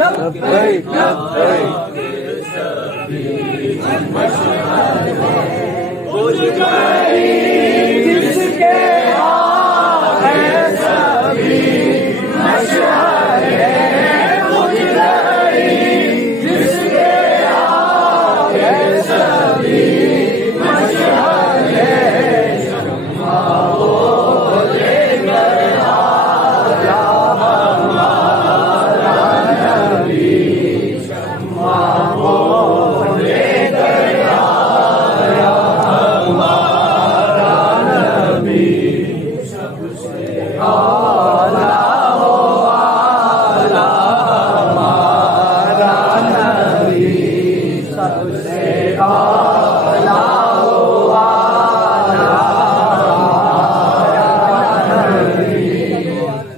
लब्बैक लब्बैक बुझ गई जिसके है सभी मशअले बुझ गई जिसके है सभी मशअले शम्मा वो लेकर आया हमारा नबी शम्मा वो लेकर आया हमारा नबी सबसे आला हो आला हमारा नबी सबसे आला हो आला हमारा नबी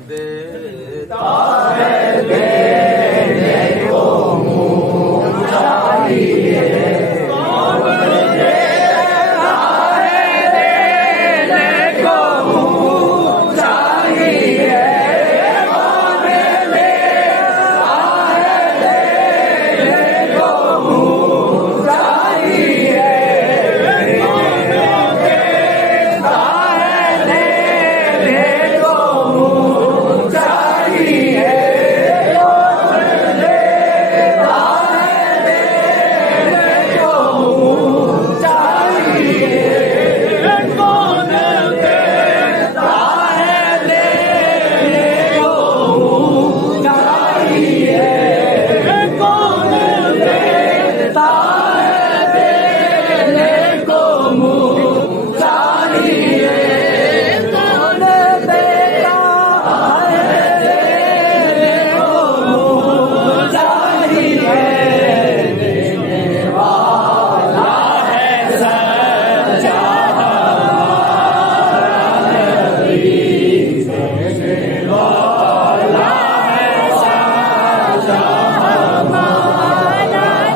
देता है देने को मुँह चाहिए कौन देता है देने को मुँह चाहिए कौन देता है देने को मुँह चाहिए कौन देता है देने को मुँह चाहिए कौन देता है देने को मुँह चाहिए कौन देता है देने को मुँह चाहिए कौन देता है देने को मुँह चाहिए कौन देता है देने को मुँह चाहिए देने वाला है सच्चा हमारा नबी देने वाला है सच्चा हमारा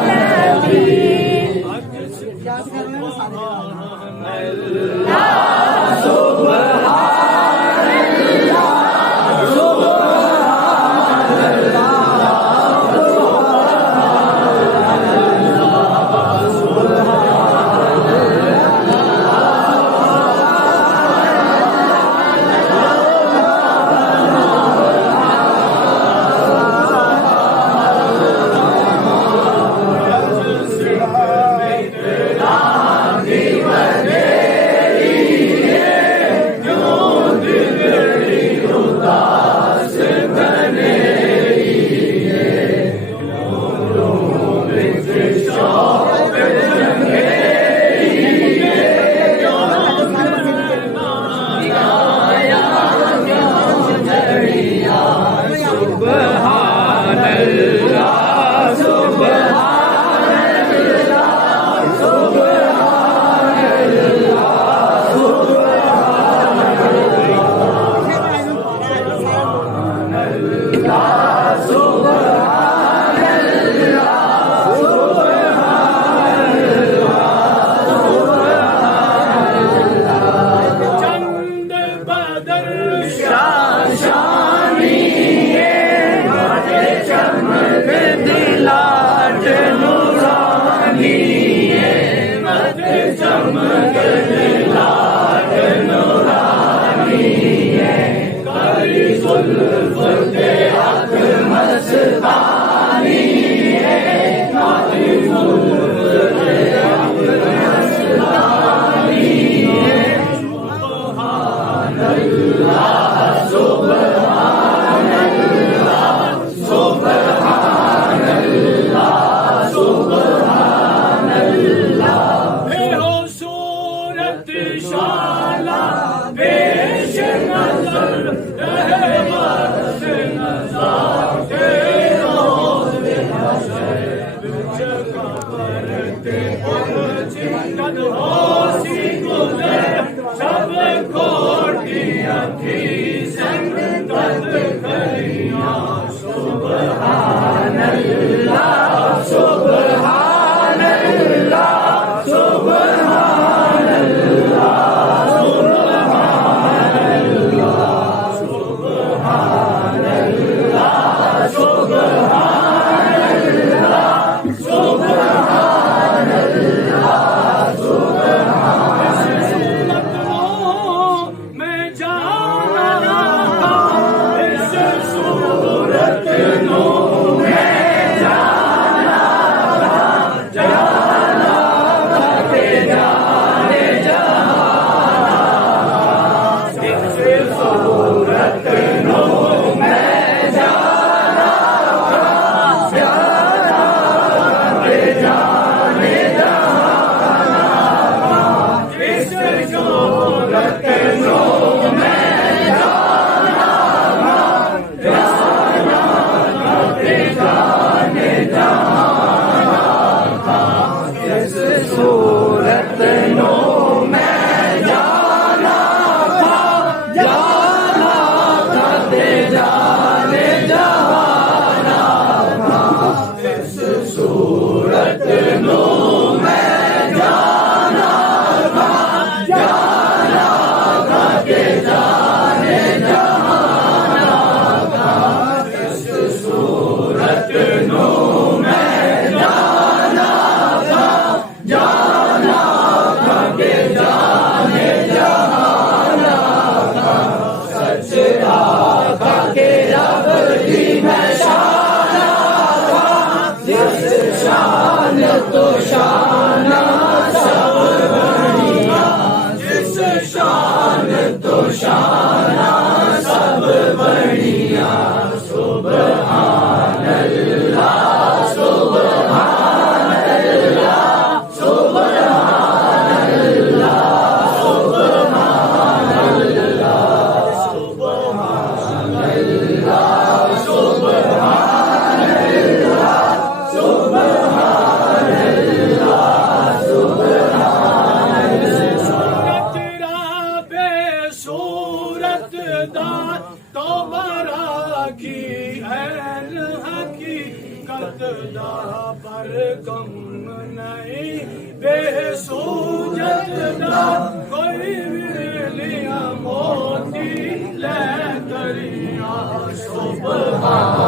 नबी चंद बदर शाशानी मत चमक दिलाट नूरानी मत चमक दिलाट नूरानी करी जुल्फ के हक मस्तानी करी जुल्फ के हक मस्तानी सुभान अल्लाह सुभान अल्लाह सुभान अल्लाह सुभान अल्लाह हो सूरत शाला पेश नजर रहमत नज़ारे हो शाना सब बढ़िया सुभान अल्लाह सुभान अल्लाह सुभान अल्लाह सुभान अल्लाह सुभान अल्लाह सुभान अल्लाह सुभान अल्लाह सुभान अल्लाह तेरा बेसूरत दार तो बरा की ऐन हकीकत दा पर कम नहीं बेसूरत दा कोई मिलिया मोती ले दरिया सुभान